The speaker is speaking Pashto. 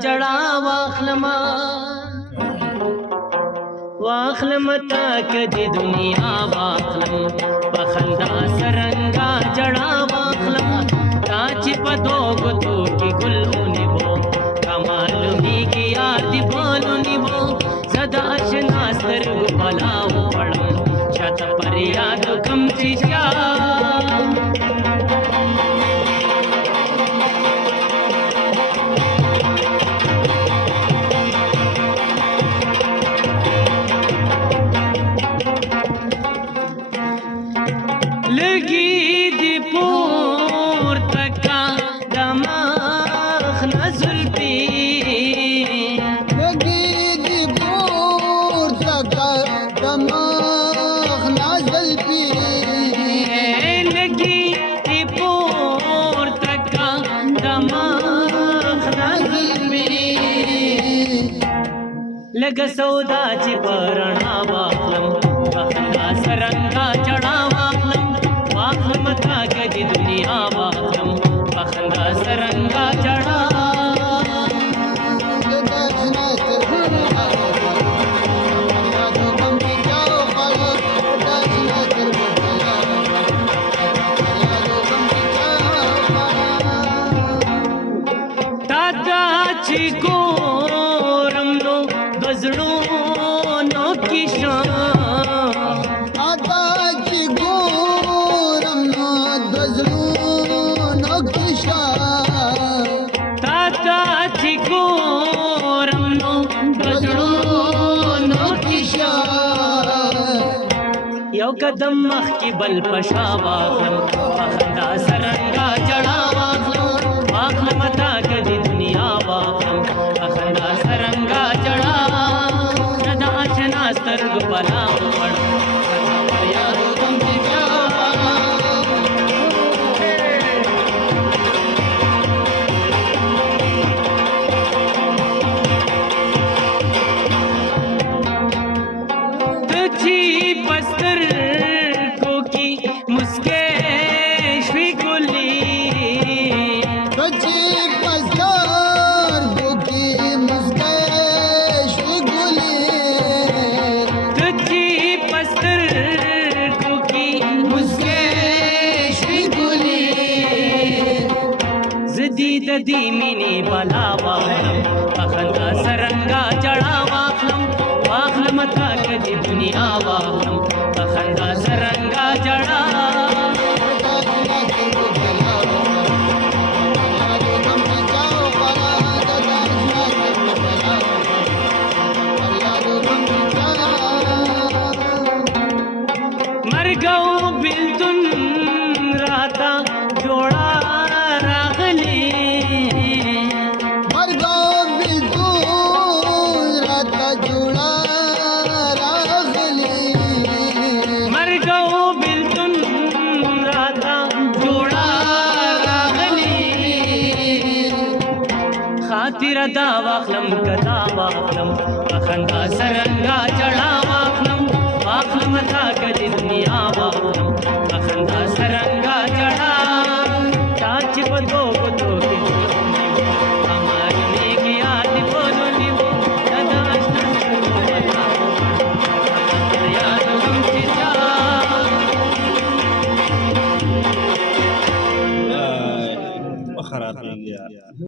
جڑا واخلما واخلم تا کدی دنیا واخلم بخندا سرنگا جڑا واخلم تا چې په دوګتو کې ګل ونیو کمال میږي یاد بولو نیو زدا اشنا سترګو بلاو پړم شاته پر یاد کم چې لګ سودا چې پرانا واخلم بخندا سرنگا چڑا واخلم واخلم تا کدی دنیا واخلم بخندا سرنگا چڑا दादा जी को زړونو کې شان ادا چې ګورم نو د زړونو کې شان دادا چې ګورم نو د زړونو کې شان یو قدم مخکې بل پشا واخلم بخندا سرنگا جڑا واخلم واخلم تا کدی دنیا واخلم بخندا سرنگا جڑا سترګ بلا پړ پر یاد کوم چې تجھی پستر کو کی مسکے شوی ګلی تجھی پستر کو کی مسکے دی مینی بلا واخلم بخندا سرنگا جڑا واخلم واخلم تا کدی دنیا واخلم بخندا سرنگا جڑا مرګو بلتون راتا جوړا خاطر دا واخلم کدا واخلم بخندا سرنگا چڑا واخلم واخلم تا کدی دنیا